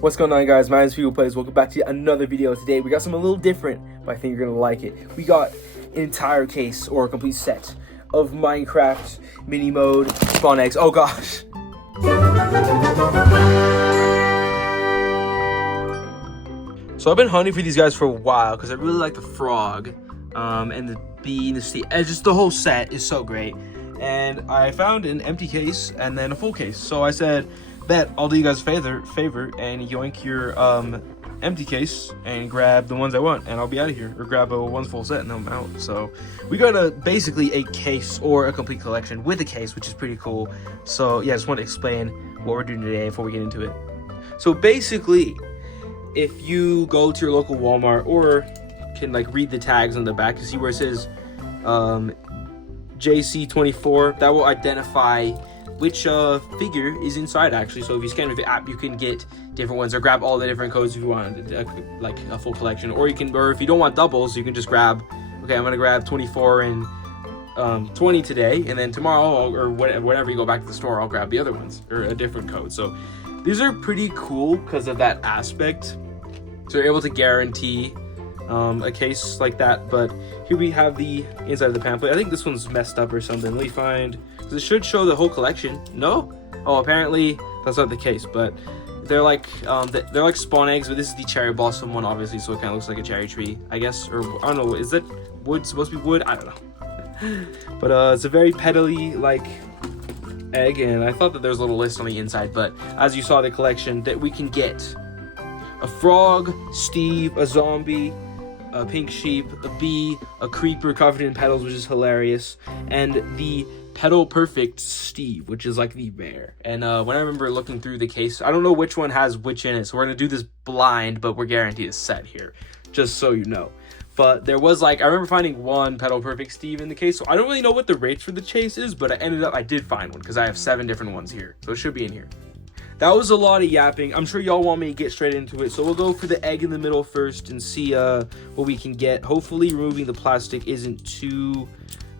What's going on, guys? My name is POKÉMON. Welcome back to another video. Today we got something a little different, but I think you're gonna like it. We got an entire case or a complete set of Minecraft mini mode spawn eggs. Oh gosh. So I've been hunting for these guys for a while because I really like the frog, and the bee and the sea. And just the whole set is so great. And I found an empty case and then a full case. So I said, bet I'll do you guys a favor and yoink your empty case and grab the ones I want, and I'll be out of here. Or grab a one full set and I'm out. So we got basically a case or a complete collection with a case, which is pretty cool. So yeah, I just want to explain what we're doing today before we get into it. So basically, if you go to your local Walmart or can like read the tags on the back to see where it says JC24, that will identify which figure is inside actually. So if you scan with the app, you can get different ones or grab all the different codes if you want like a full collection, or if you don't want doubles, you can just grab, okay, I'm gonna grab 24 and 20 today, and then tomorrow or whenever you go back to the store, I'll grab the other ones or a different code. So these are pretty cool because of that aspect. So you're able to guarantee a case like that. But here we have the inside of the pamphlet. I think this one's messed up or something. Let me find, because it should show the whole collection. No? Oh, apparently that's not the case. But they're like spawn eggs, but this is the cherry blossom one, obviously, so it kind of looks like a cherry tree, I guess. Or I don't know, is that wood? Supposed to be wood? I don't know. But it's a very petally like egg, and I thought that there's a little list on the inside, but as you saw the collection, that we can get a frog, Steve, a zombie, a pink sheep, a bee, a creeper covered in petals, which is hilarious, and the petal perfect Steve, which is like the bear. And when I remember looking through the case, I don't know which one has which in it, so we're gonna do this blind, but we're guaranteed a set here, just so you know. But there was like, I remember finding one petal perfect Steve in the case, so I don't really know what the rates for the chase is, but I did find one because I have 7 different ones here, so it should be in here. That was a lot of yapping. I'm sure y'all want me to get straight into it, so we'll go for the egg in the middle first and see what we can get. Hopefully removing the plastic isn't too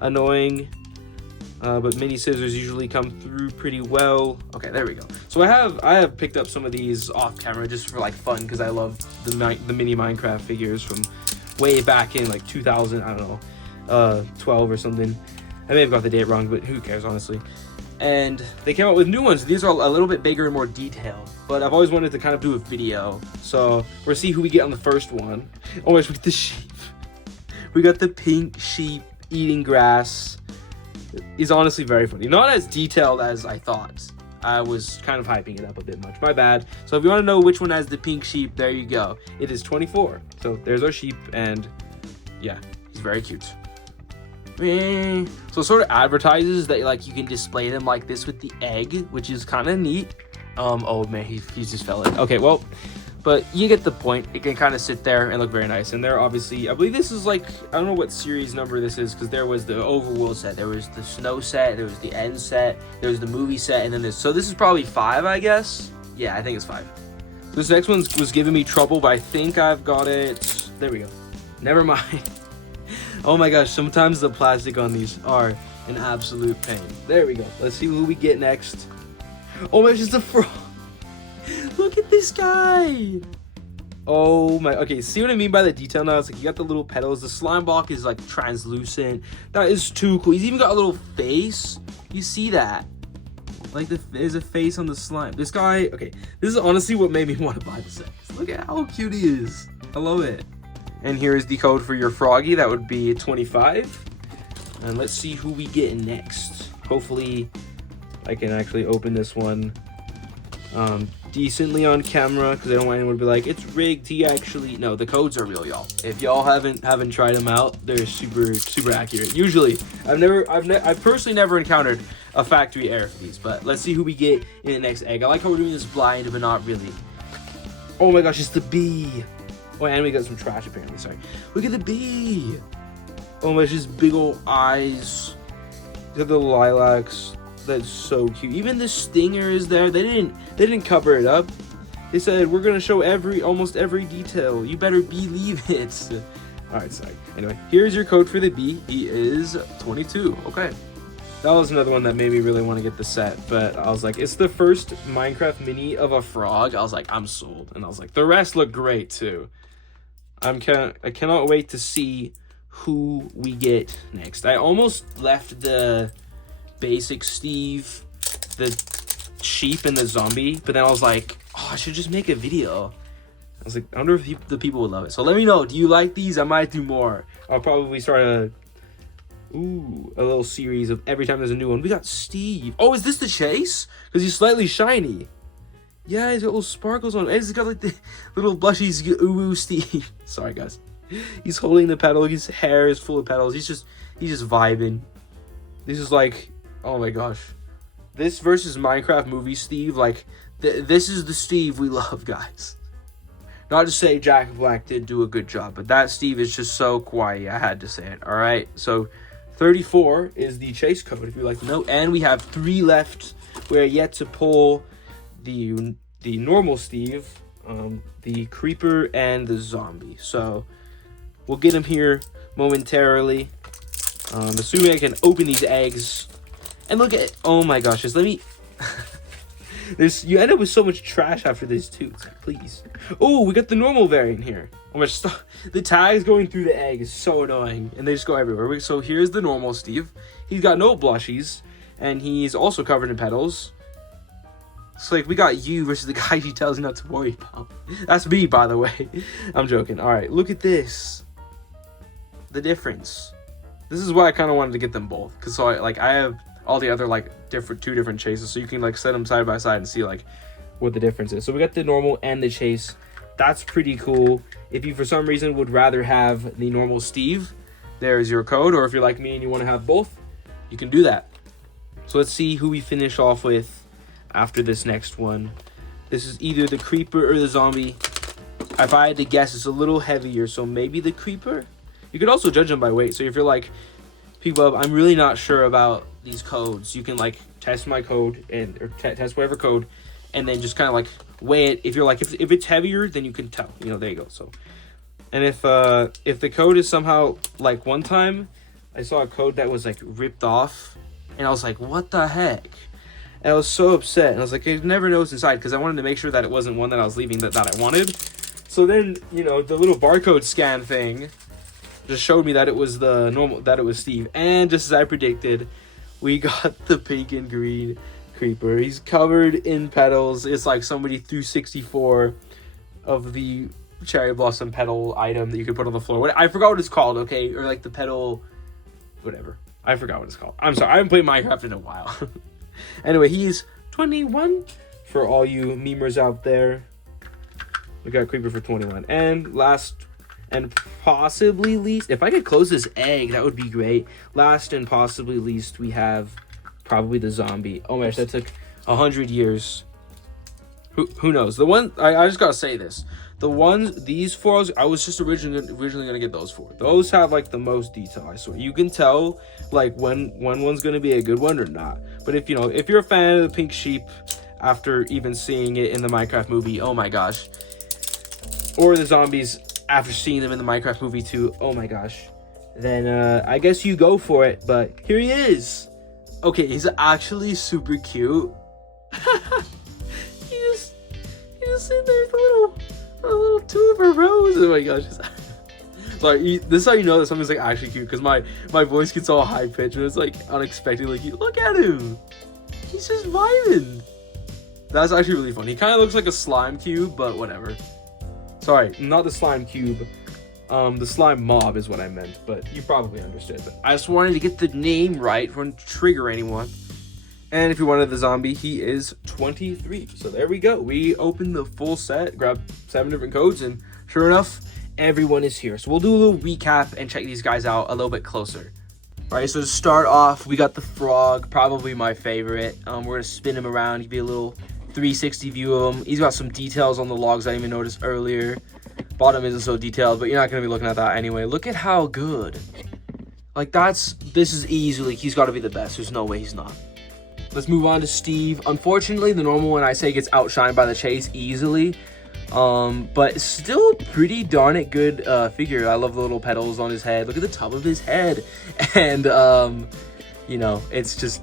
annoying, but mini scissors usually come through pretty well. Okay, there we go. So I have picked up some of these off camera just for like fun, because I love the mini Minecraft figures from way back in like 2000, I don't know, 12 or something. I may have got the date wrong, but who cares, honestly. And they came out with new ones. These are a little bit bigger and more detailed, but I've always wanted to kind of do a video. So we'll see who we get on the first one. Oh my gosh, with the sheep. We got the pink sheep eating grass. He's honestly very funny. Not as detailed as I thought. I was kind of hyping it up a bit much. My bad. So if you want to know which one has the pink sheep, there you go. It is 24. So there's our sheep, and yeah, he's very cute. So it sort of advertises that like you can display them like this with the egg, which is kind of neat. Oh man, he just fell in. Okay, well, but you get the point. It can kind of sit there and look very nice. And they're obviously, I believe this is like, I don't know what series number this is, because there was the overworld set, there was the snow set, there was the end set, there was the movie set, and then this. So this is probably 5, I guess. Yeah, I think it's 5. This next one was giving me trouble, but I think I've got it. There we go. Never mind. Oh my gosh, sometimes the plastic on these are an absolute pain. There we go. Let's see who we get next. Oh my gosh, it's a frog. Look at this guy. Oh my, okay, see what I mean by the detail now? It's like you got the little petals. The slime block is like translucent. That is too cool. He's even got a little face. You see that? Like there's a face on the slime. This guy, okay, this is honestly what made me want to buy the set. Look at how cute he is. I love it. And here is the code for your froggy. That would be 25. And let's see who we get next. Hopefully I can actually open this one decently on camera, because I don't want anyone to be like, it's rigged. He actually, no, the codes are real, y'all. If y'all haven't tried them out, they're super accurate. Usually, I've personally never encountered a factory error for these, but let's see who we get in the next egg. I like how we're doing this blind, but not really. Oh my gosh, it's the bee. Oh, and we got some trash apparently, sorry. Look at the bee. Oh my gosh, his big old eyes. He's got the lilacs. That's so cute. Even the stinger is there. They didn't cover it up. They said we're gonna show almost every detail. You better believe it. Alright, sorry. Anyway, here's your code for the bee. He is 22. Okay. That was another one that made me really want to get the set, but I was like, it's the first Minecraft mini of a frog. I was like, I'm sold. And I was like, the rest look great too. I cannot wait to see who we get next. I almost left the basic Steve, the sheep, and the zombie, but then I was like, oh, I should just make a video. I was like, I wonder if the people would love it. So let me know, do you like these? I might do more. I'll probably start a little series of every time there's a new one. We got Steve. Oh, is this the chase? Because he's slightly shiny. Yeah, he's got little sparkles on him. He's got like the little blushies. Ooh, Steve. Sorry, guys. He's holding the pedal. His hair is full of petals. He's just vibing. This is like, oh my gosh. This versus Minecraft movie Steve, like, this is the Steve we love, guys. Not to say Jack Black did do a good job, but that Steve is just so quiet. I had to say it. All right, so 34 is the chase code, if you'd like to know. And we have 3 left. We're yet to pull the normal Steve, the creeper, and the zombie. So we'll get him here momentarily. Assuming I can open these eggs. And look at it. Oh my gosh, just let me... you end up with so much trash after this too. It's like, please. Oh, we got the normal variant here. Oh my, the tags going through the egg is so annoying, and they just go everywhere. So here's the normal Steve. He's got no blushies, and he's also covered in petals. It's like we got you versus the guy he tells you not to worry about. That's me, by the way. I'm joking. All right, look at this. The difference. This is why I kind of wanted to get them both, because so I have all the other like two different chases, so you can like set them side by side and see like what the difference is. So we got the normal and the chase. That's pretty cool. If you for some reason would rather have the normal Steve, there's your code. Or if you're like me and you want to have both, you can do that. So let's see who we finish off with after this next one. This is either the creeper or the zombie. If I had to guess, it's a little heavier, so maybe the creeper. You could also judge them by weight. So if you're like, people, I'm really not sure about these codes, you can like test my code or test whatever code, and then just kind of like weigh it. If you're like, if it's heavier, then you can tell, you know, there you go. So, and if the code is somehow, like one time I saw a code that was like ripped off, and I was like, what the heck? And I was so upset, and I was like, I never know what's inside, because I wanted to make sure that it wasn't one that I was leaving that I wanted. So then, you know, the little barcode scan thing just showed me that it was the normal, that it was Steve. And just as I predicted, we got the pink and green creeper. He's covered in petals. It's like somebody threw 64 of the cherry blossom petal item that you could put on the floor. I forgot what it's called, okay? Or like the petal, whatever. I forgot what it's called. I'm sorry, I haven't played Minecraft in a while. Anyway, he's 21 for all you memers out there. We got creeper for 21. And last and possibly least, if I could close this egg, that would be great. Last and possibly least, we have probably the zombie. Oh my gosh, that took 100 years. Who knows? The one, I just gotta say this. The ones, these 4, I was just originally gonna get those 4. Those have like the most detail, I swear. You can tell like when one's gonna be a good one or not. But if, you know, if you're a fan of the pink sheep after even seeing it in the Minecraft movie, oh my gosh. Or the zombies after seeing them in the Minecraft movie too, oh my gosh. Then I guess you go for it, but here he is. Okay, he's actually super cute. He's sitting there with a little tulip rose. Oh my gosh. Like, this is how you know that something's like actually cute, because my voice gets all high pitched and it's like unexpectedly cute. Look at him. He's just vibing. That's actually really fun. He kind of looks like a slime cube, but whatever. Sorry, not the slime cube. The slime mob is what I meant, but you probably understood. But I just wanted to get the name right, wouldn't trigger anyone. And if you wanted the zombie, he is 23. So there we go. We opened the full set, grabbed 7 different codes, and sure enough, everyone is here. So we'll do a little recap and check these guys out a little bit closer. All right, so to start off, we got the frog, probably my favorite. We're gonna spin him around, give you a little 360 view of him. He's got some details on the logs I didn't even noticed earlier. Bottom isn't so detailed, but you're not gonna be looking at that anyway. Look at how good. Like this is easily, he's gotta be the best. There's no way he's not. Let's move on to Steve. Unfortunately, the normal one I say gets outshined by the chase easily. But still pretty darn it good figure. I love the little petals on his head. Look at the top of his head. And you know, it's just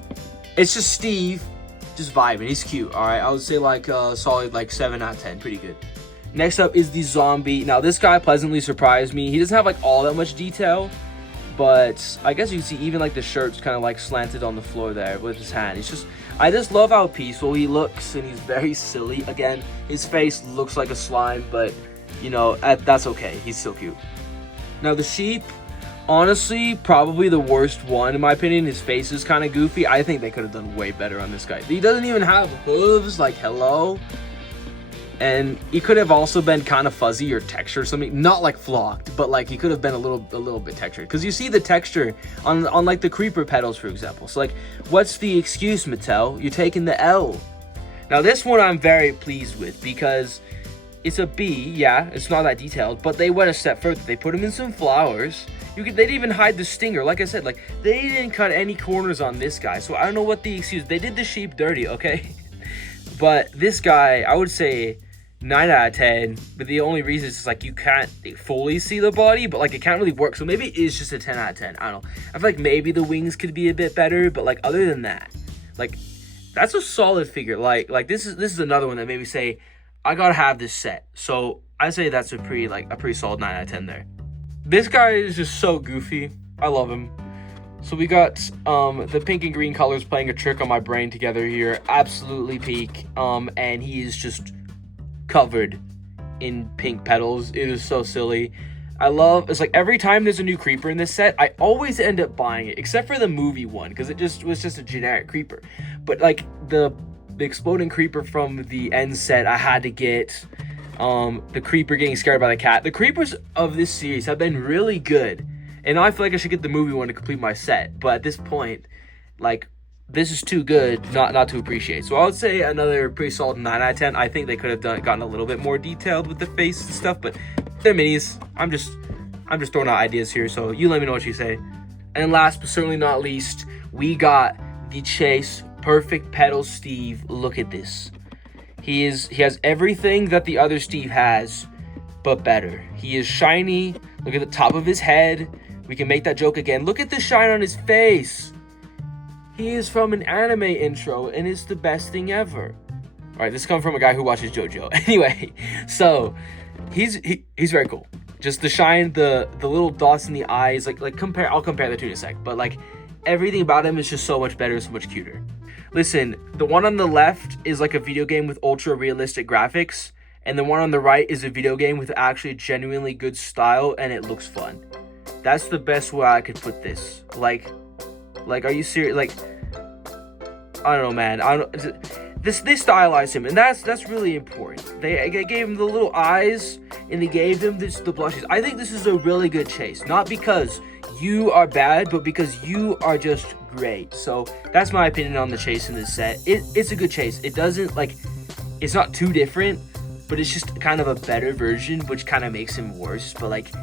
Steve, just vibing. He's cute. All right, I would say like solid like 7 out of 10, pretty good. Next up is the zombie. Now this guy pleasantly surprised me. He doesn't have like all that much detail, but I guess you can see even like the shirt's kind of like slanted on the floor there with his hand. I just love how peaceful he looks, and he's very silly. Again, his face looks like a slime, but you know, that's okay. He's still cute. Now the sheep, honestly, probably the worst one in my opinion. His face is kind of goofy. I think they could have done way better on this guy. He doesn't even have hooves, like hello. And he could have also been kind of fuzzy or textured or something. Not like flocked, but like he could have been a little bit textured. Because you see the texture on like the creeper petals, for example. So like, what's the excuse, Mattel? You're taking the L. Now this one I'm very pleased with because it's a B. Yeah, it's not that detailed, but they went a step further. They put him in some flowers. They didn't even hide the stinger. Like I said, like they didn't cut any corners on this guy. So I don't know what the excuse. They did the sheep dirty, okay? But this guy, I would say 9 out of 10, but the only reason is like you can't fully see the body, but like it can't really work. So maybe it is just a 10 out of 10. I don't know. I feel like maybe the wings could be a bit better, but like other than that, like that's a solid figure. Like this is another one that made me say I gotta have this set. So I say that's a pretty solid 9 out of 10 there. This guy is just so goofy. I love him. So we got the pink and green colors playing a trick on my brain together here. Absolutely peak. And he is just covered in pink petals. It is so silly. It's like every time there's a new creeper in this set, I always end up buying it, except for the movie one, because it was just a generic creeper. But like the exploding creeper from the end set, I had to get. The creeper getting scared by the cat. The creepers of this series have been really good, and now I feel like I should get the movie one to complete my set. But at this point, like, this is too good not to appreciate. So I would say another pretty solid 9 out of 10. I think they could have gotten a little bit more detailed with the face and stuff, but they're minis. I'm just throwing out ideas here, so you let me know what you say. And last but certainly not least, we got the Chase Perfect Petal Steve. Look at this. He has everything that the other Steve has, but better. He is shiny. Look at the top of his head. We can make that joke again. Look at the shine on his face. He is from an anime intro, and it's the best thing ever. All right, this comes from a guy who watches JoJo. Anyway, so he's very cool. Just the shine, the little dots in the eyes, I'll compare the two in a sec. But like everything about him is just so much better, so much cuter. Listen, the one on the left is like a video game with ultra realistic graphics, and the one on the right is a video game with actually genuinely good style, and it looks fun. That's the best way I could put this. Like, are you serious? Like, I don't know, man. They stylized him, and that's really important. They gave him the little eyes, and they gave him the blushes. I think this is a really good chase, not because you are bad, but because you are just great. So that's my opinion on the chase in this set. It's a good chase. It doesn't it's not too different, but it's just kind of a better version, which kind of makes him worse. But like,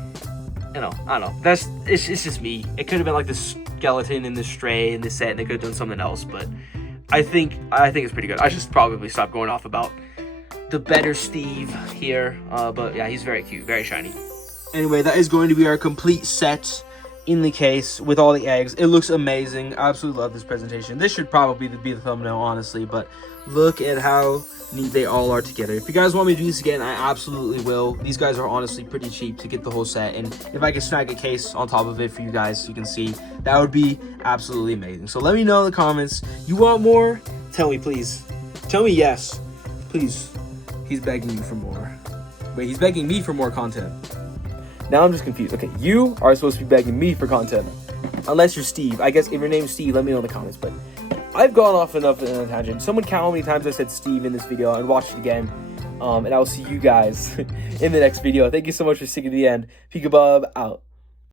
I don't know. It's just me. It could have been like the skeleton in the stray in this set, and they could have done something else. But I think it's pretty good. I should probably stop going off about the better Steve here. But yeah, he's very cute, very shiny. Anyway, that is going to be our complete set in the case with all the eggs. It looks amazing. I absolutely love this presentation. This should probably be the thumbnail, honestly, but look at how neat they all are together. If you guys want me to do this again, I absolutely will. These guys are honestly pretty cheap to get the whole set, and if I can snag a case on top of it for you guys so you can see, that would be absolutely amazing. So let me know in the comments. You want more? Tell me, please. Tell me yes. Please. He's begging you for more. Wait, he's begging me for more content. Now I'm just confused. Okay, you are supposed to be begging me for content. Unless you're Steve. I guess if your name's Steve, let me know in the comments. But I've gone off enough in a tangent. Someone count how many times I said Steve in this video, and watch it again. And I will see you guys in the next video. Thank you so much for sticking to the end. Peekabub out.